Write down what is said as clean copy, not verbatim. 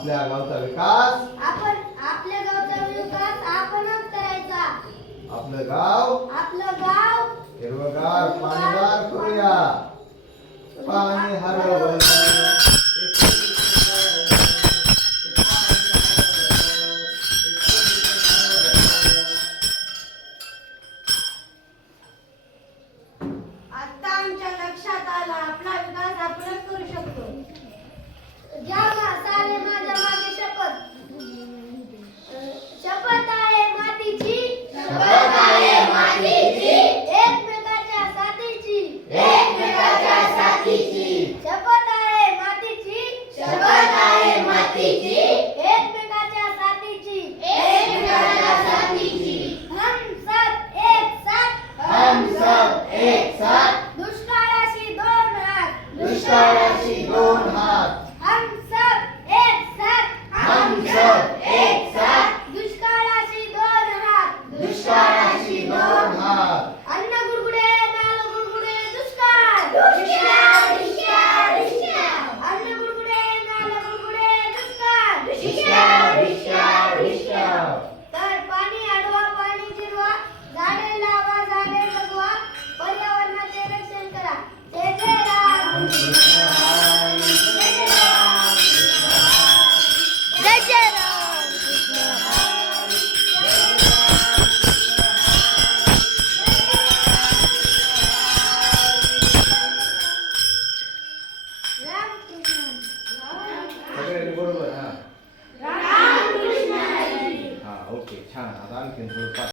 आपल्या गावचा विकास आपल्या गावचा विकास आपणच करायचा. आपलं गाव हिरवगार पाणीदार करूया. पाणी हरवलं आता आमच्या लक्षात आलं आपला विकास आपणच करू शकतो. घ्या सारे माझ्या मागे शपथ. शपथ आहे मातीची, एकमेकाच्या साथीची. शपथ आहे मातीची, एकमेकाच्या साथीची. हम सब एक साथ. दुष्काळाशी दोन हात.